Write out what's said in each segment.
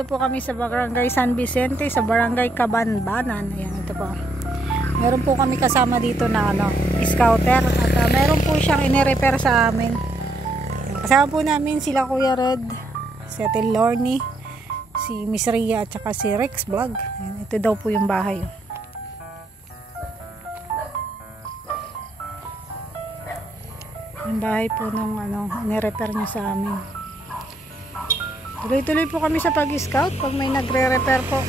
Dito po kami sa Barangay San Vicente, sa Barangay Cabanbanan. Ayan, ito po. Meron po kami kasama dito na scouter. At meron po siyang ine-repair sa amin. Kasama po namin sila Kuya Red, si Ate Lorny, si Miss Ria, at saka si Rex Vlog. Ayan, ito daw po yung bahay. Yung bahay po nung ine-repair niya sa amin. Tuloy-tuloy po kami sa pag-scout pag may nagre-repair po.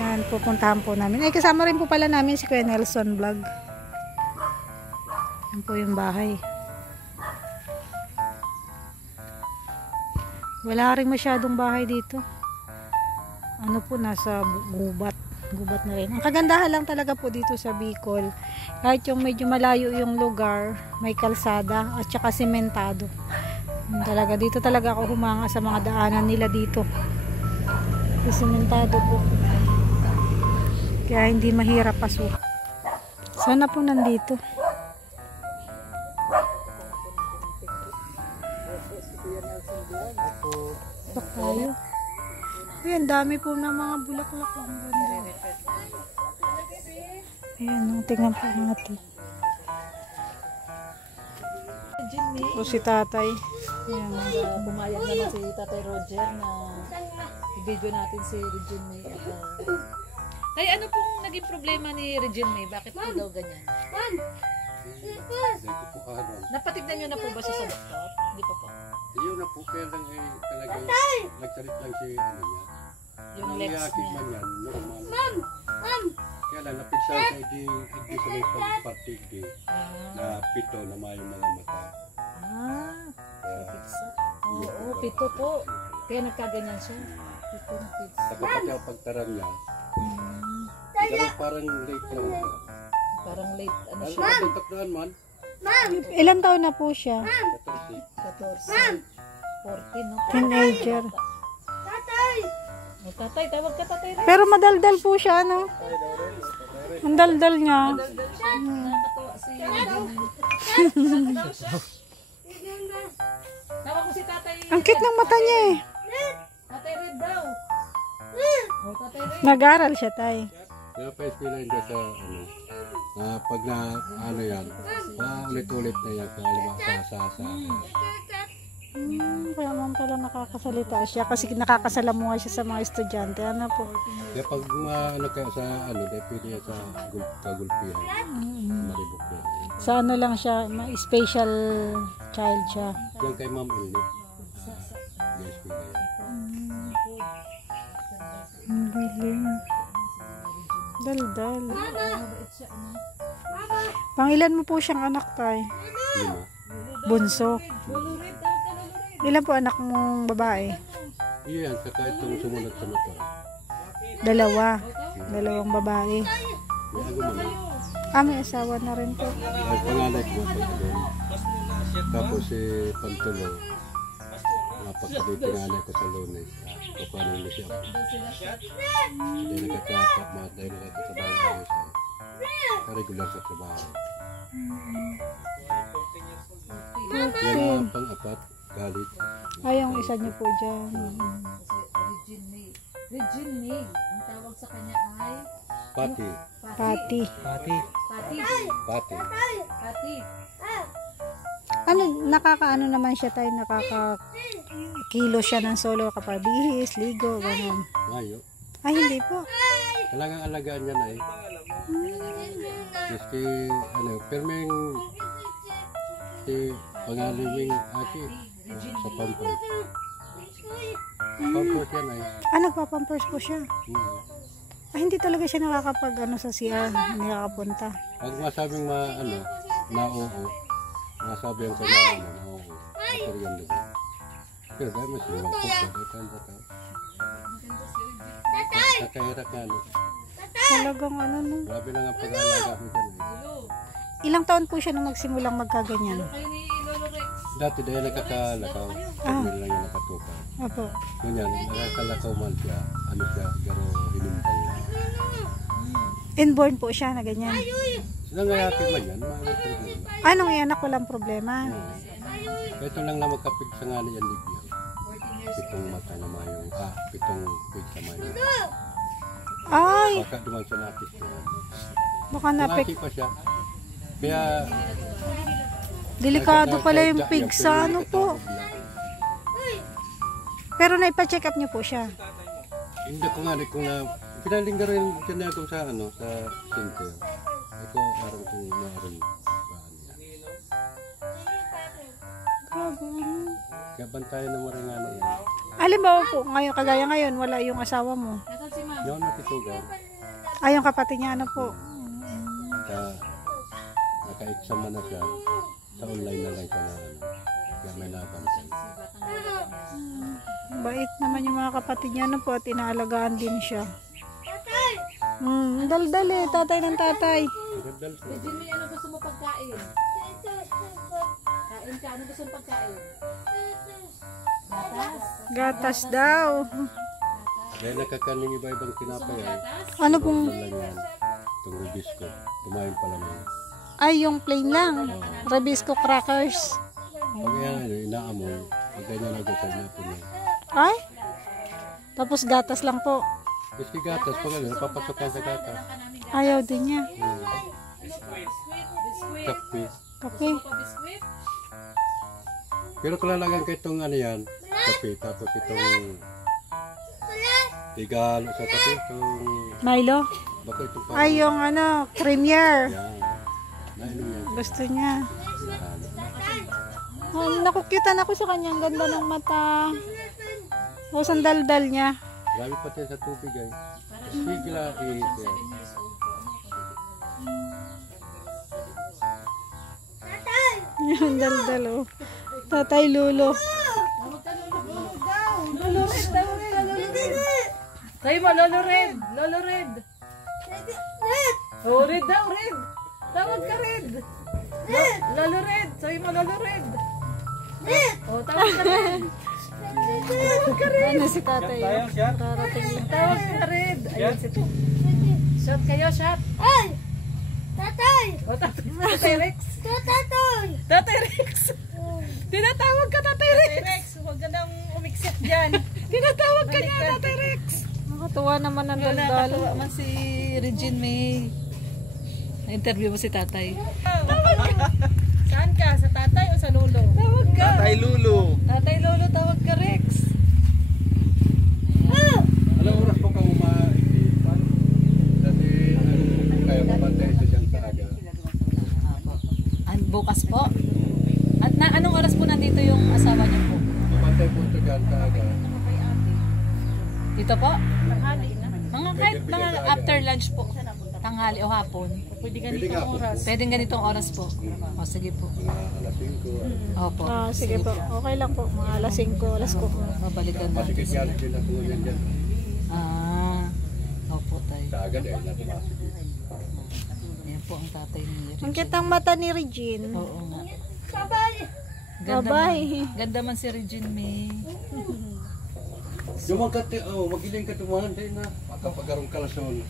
Yan, pupuntahan po namin. Ay, kasama rin po pala namin si Kuya Nelson Vlog. Yan po yung bahay. Wala rin masyadong bahay dito. Ano po, nasa gubat. Gubat na rin. Ang kagandahan lang talaga po dito sa Bicol, kahit yung medyo malayo yung lugar, may kalsada at saka sementado. Talaga, dito talaga ako humanga sa mga daanan nila dito. Sementado po. Kaya hindi mahirap pasok. Sana po nandito. Bak tayo. Ayan, dami po ng mga bulaklak. Ang ganda. Ayan, tingnan po natin. O si tatay. Ayan, bumayag naman si Tatay Roger na i-video natin si Regine May. Tay, ano pong naging problema ni Regine May? Bakit po daw ganyan? Napatignan nyo na po ba siya sa doktor? Hindi pa po. Yun na po, kaya lang talagang nagsalit lang si ano niya. Yung legs niya. Man yan, normal. Kaya lang, napigsa sa hindi sa may pagpartig na pito na may mga mata. Pizza. Oo, pito po. Kaya nagkaganyan siya. Pito na pizza. Saka pati ang pagtaram niya. Parang late lang siya. Parang late, ano siya? Parang takdaan man. Ilang taon na po siya? 14. 14, no? Teenager. O, tatay, tawag ka tatay rin. Pero madaldal po siya, no? Ang daldal niya. Nakakatawa si tawag ko si tatay. Ang cute ng mata niya eh. Tatay Red daw. O, tatay Red. Nag-aral siya, tay. Kaya pa ispilahin niya sa pag na ano yan, ulit-ulit na yan, sa Kaya naman pala nakakasalita siya kasi nakakasalamuha siya sa mga estudyante. Ano po? Kaya pag ano kayo sa dahil pwede yan sa kagulpihan, maribok yan. Sa ano lang siya, special child siya. Yan kay Ma'am Ellie. Yes, pwede yan. Ang galing. Daldal. Pangilan mo po siyang anak, tay? 5. Bunso. Ilan po anak mong babae? Iyan, saka itong sumunod sa motor. 2. 2 babae. May aguman na. May asawa na rin po. Ay, panganay ko sa doon. Tapos si Pantulo. Napakabay panganay ko sa Lunes. Kapanong na siya. Hindi nagkakatap na dahil nagkakatrabaho tayo sa regular sa trabaho. Yan ang pang-apat. Galit. Ay, yung isa niyo po dyan. Regine May. Regine May. Ang tawag sa kanya ay Pati. Pati. Pati. Pati. Pati. Ano, nakakaano naman siya, tay? Nakakakilo siya ng solo kapag bihis, ligo, gano'n. Ngayo. Ay, hindi po. Talagang alagaan niya na eh. Kasi pero may si pangalawing aki sa pampers. Pampers yan ay. Nagpapampers po siya. Ay, hindi talaga siya nakakapag sa CR, hindi nakakapunta. Pag masabing na oo, masabi ang kanya na oo. Material din. Pero dahil mas lumang po, dahil tao. Nakahirap nga no. Talagang no. Grabe na nga pag-alaga mo dyan eh. Ilang taon po siya nung magsimulang magkaganyan? Kayo ni Lolo Rex. Dati dahil nagkakalakaw, hindi lang yung nakatukaw. Opo. Ganyan, nakakalakaw man siya, garo hinumpang lang. Inborn po siya na ganyan. Sila nga yakin man yan, mga problema. Anong ianak, walang problema? Ito lang na magkapig sa nga niyan ligyan. pitong mata na mayong, pitong big sa mayong. Ay, Baka duman sa napis ko. baka napik. Malaki pa siya. Kaya, Delikado pala yung pig sa ano po. Pero naipa-check up niyo po siya. hindi ko nga, pinaling na rin siya ko sa ano, sa center. Ito, parang kung meron baan niya. Kaya bantayan ng mga nga na yan. Halimbawa po, ngayon, kagaya ngayon, wala yung asawa mo. Nasaan si ma'am? Yun, nakitugaw. Ay, yung kapatid niya, ano po. Naka-exam na siya. Sa online na lang siya na ano. Kaya may nabantay. Bait naman yung mga kapatid niya, ano po, at inaalagaan din siya. Dal-dal eh, tatay ng tatay. Magandal ko. Regine, may ano gusto mo pagkain? Kain ka, ano gusto mo pagkain? Gatas? Gatas daw. Kaya nakakaning iba-ibang tinapay ay. Ano pong, Lang yan. Itong rubis ko. Kumain pa lang yan. ay yung plain lang. Rabisco crackers. Pag yan, inaamoy. Pag ganyan ako sa inapon niya. Ay? Tapos gatas lang po. Kasi gatas, pag ano, napapasokan sa gatas. Ayaw din niya. Kape. Kape. Biskuit? Pero kalalagan ka itong ano yan, kape. Tapos itong igalo sa kape. Itong, Milo. baka itong parang Ay, yung ano, premier. yan. Nainom yan. Gusto niya. Ano. Oh, nakukyutan ako sa kanya. Ang ganda ng mata. O, sandal-dal niya. Grabe pati sa tubig ay. Sigla ihit yan. Yung dal-dal, oh. Tatay Lulo. Lolo Red, tawag ka, Lolo Red. Tayo mo, Lolo Red. Lolo Red. Oh, Red daw, Red. Tawag ka, Red. Lolo Red. Sabi mo, Lolo Red. Oh, tawag ka, Red. Ano si tatay? Oh. Karating lang. Tawag ka, Red. Ayun, si shot kayo, shot. Oh, Tatay Rex. Tatay Rex. Tinatawag ka, Tatay Rex. Huwag ka nang umiksit dyan. Tinatawag ka niya, Tatay Rex. Nakatuwa naman ang dal-dal. Nakakatuwa man si Regine May. Na-interview mo si tatay. Saan ka? Sa tatay o sa lolo? Tawag ka. Tatay Lulu. Tatay Lolo, tawag ka, Rex. Alam oras po ka umaipan. Dati kaya mabantay ito dyan sa aga. Bukas po. At anong oras po nandito yung asawa niyo po? Mabantay po ito dyan sa aga. Dito po? Tanghali na. Kahit mga after lunch po. Tanghali o hapon. Pwede ganitong oras. Pwedeng ganitong oras po. O sige po. Mga alas 5. Opo. Sige po. Okay lang po. Mga alas 5, alas 4. Babalikan natin. Masikit yan din ako yan dyan. Opo tayo. Sa aga dahil na tumasikit. Yan po ang tatay ni Regine. Ang kitang mata ni Regine. Oo nga. Babay. Ganda man si Regine May. Dumang ka, magiling ka dumaan din na. Makapagarong kalason.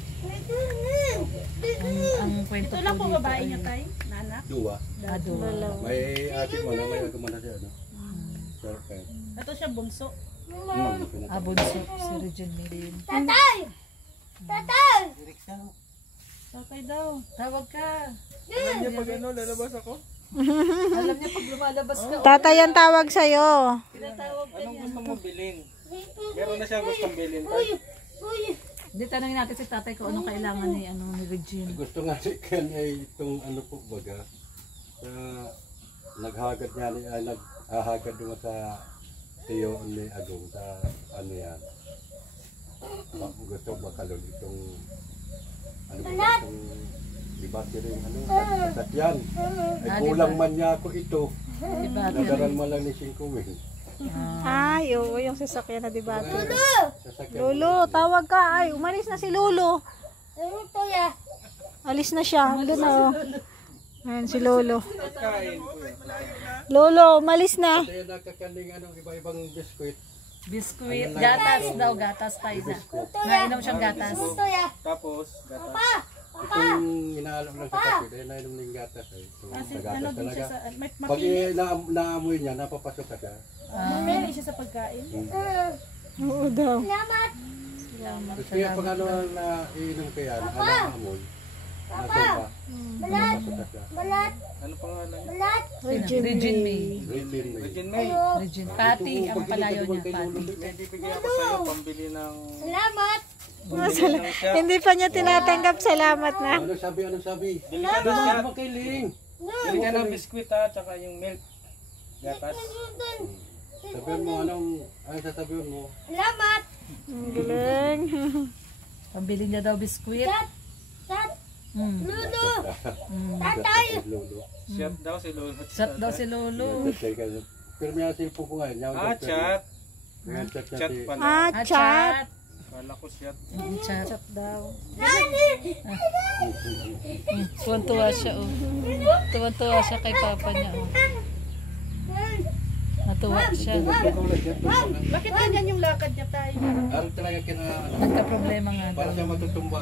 Ang kwento po dito babae niya tayo? Dua. Dalawa. May ate mo na, may agumana siya, no? Perfect. Ito siya bunso. Pinaka- Bunso. Si Regine May din. Tatay daw. Tawag ka. Alam niya pag ano, lalabas ako? Alam niya pag lumalabas ka. Tatay ang tawag sa'yo. Tinatawag ka Anong niya. gusto mo bilhin? Meron na siyang gustong bilhin. Tay. Hindi, tanongin natin si tatay kung anong kailangan ni Regine. Gusto nga ni Ken ay itong ano po baga. Naghagad niya, naghahagad doon sa tiyo ni Agong sa ano yan. Gusto bakalon itong ano ba itong ibati rin ano, sasakyan. Ay kulang man niya ako ito. Diba? Nadaran mo lang ni 5,000. Ay, oo, yung sasakyan na diba? Sasakyan. Lolo, tawag ka. Ay, umalis na si Lolo. Alis na siya. Doon na, oh. Ayan si Lolo. Kain po yan. Lolo, umalis na. Kaya nakakaling anong iba-ibang biskuit. Biskuit. Gatas daw. Gatas tayo na. Nainom siyang gatas. Tapos, gatas. itong inaalok lang sa kape, dahil nainom ng gatas ay. Itong Kasi sa ano gatas din siya talaga. sa, may Pag makinis. naamoy niya, napapasok ka siya. Mamili siya sa pagkain. Oo daw. Tapos kaya pag ano na iinom kaya, naamoy, nasumpa, napapasok ka siya. Ano pangalan niya? Regine May. Regine May. Regine. Pati ang palayo niya. Pati. May bibigyan ako sa'yo pambili ng... Hindi pa niya tinatanggap, salamat na. Anong sabi? Bili ka ng Doon shot. naman kay Ling. Bili ka ng biskwit ha, tsaka yung milk. Gatas. Sabihin mo, ano sasabihin mo? Ang galing. Pambili niya daw biskwit. Lolo. Shot daw si Lolo. Shot daw si Lolo. Pero may asilpo ko nga. Chat. May chat niya Chat si... pala. Ah, chat. Kala ko shot. Chat. Daw. Tuwan-tuwa siya, oh. Tuwan-tuwa siya kay papa niya, oh. Natuwa siya. Bakit ganyan yung lakad niya tayo? Araw talaga Nagka-problema nga para daw. siya matutumba.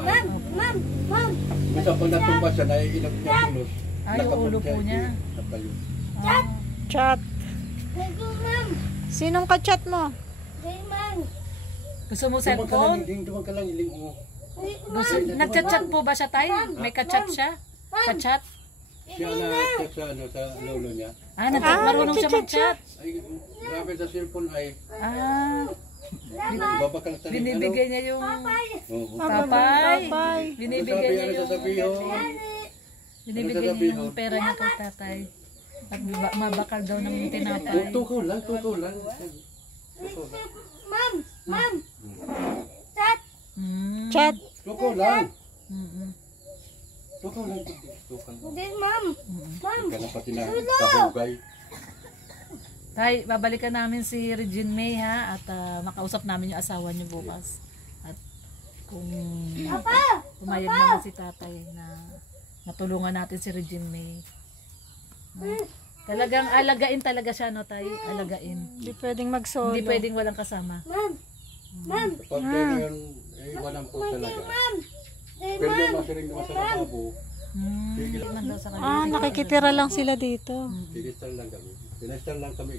Minsan pag natumba siya, naiinom niya tulos. Ay, yung ulo po niya. Nakayo. Chat. Sinong ka-chat mo? Gusto mo cellphone? Dumang ka lang, iling mo. Nagchat-chat po ba siya tayo? May ka-chat siya? Ka-chat? Siya na-chat sa, sa lolo niya. Marunong siya mag-chat. Ay, grabe sa cellphone ay, Ah, babakal talaga. binibigay niya yung Oo. papay. Bye. Binibigay niya Ano yung sasabihin? binibigay niya yung pera niya kay tatay. At mabakal daw ng tinapay. Tuko lang. Mm. Chat. Tuko lang. Mm-mm. Tuko lang. Ika na pati na kahugay. Tay, babalikan namin si Regine May ha at makausap namin yung asawa niyo bukas. At kung pumayag naman si tatay na matulungan natin si Regine May. Talagang alagain talaga siya, no, tay? Alagain. Hindi pwedeng mag-solo. Hindi pwedeng walang kasama. Pag ganyan, walang po talaga. Pero may masiring naman sa lababo, Hindi man daw sa kanya. Ah, nakikitira lang sila dito. sinistal lang kami. Sinistal lang kami.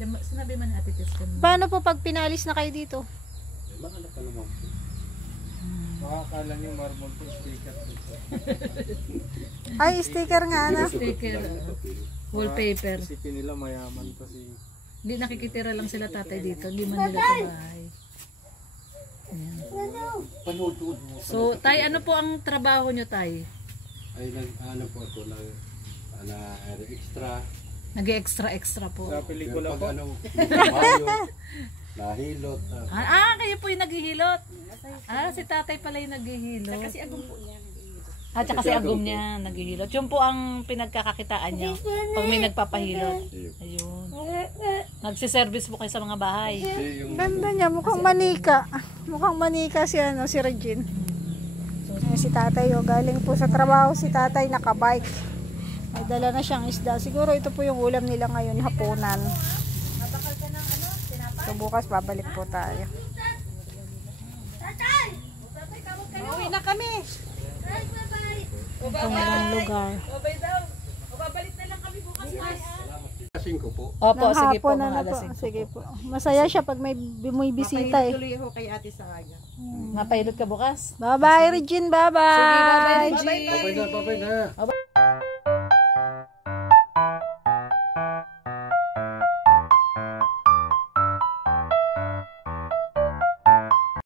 Sinabi man ni Ate Tess kanina. Paano po pag pinalis na kayo dito? Mga anak ka naman po. Makakala niyo marble po sticker dito. Ay, sticker nga na. Sticker, wallpaper. Isipin nila mayaman to si... Hindi nakikitira lang sila tatay dito. Hindi man nila sa bahay. Ayan. Panood mo. So, tay, ano po ang trabaho nyo, tay? Ay, ano po ito, extra. Nag-extra po. Sa pelikula po. Pag ano, mayo, nahilot. Kayo po yung naghihilot. Si tatay pala yung naghihilot. Kasi agum po niya. Tsaka si agum niya naghihilot. Yun po ang pinagkakakitaan niya pag may nagpapahilot. Ayun. Nagsiservice po kayo sa mga bahay. Yung Ganda niya, mukhang manika. Mukhang manika si Regine. Si tatay, galing po sa trabaho si tatay, nakabike. May dala na siyang isda. Siguro ito po yung ulam nila ngayon, hapunan. So bukas babalik po tayo. Uwi na kami. Itong lugar. kasing ko po. Opo, Ng sige po, hapon na mga na alas po. 5. Sige po. Masaya siya pag may bisita eh. Tuloy ako kay Ate Saga. Mapahilot ka bukas? Bye-bye, Regine. Bye-bye. Sige, bye-bye, Regine. Babay na. O,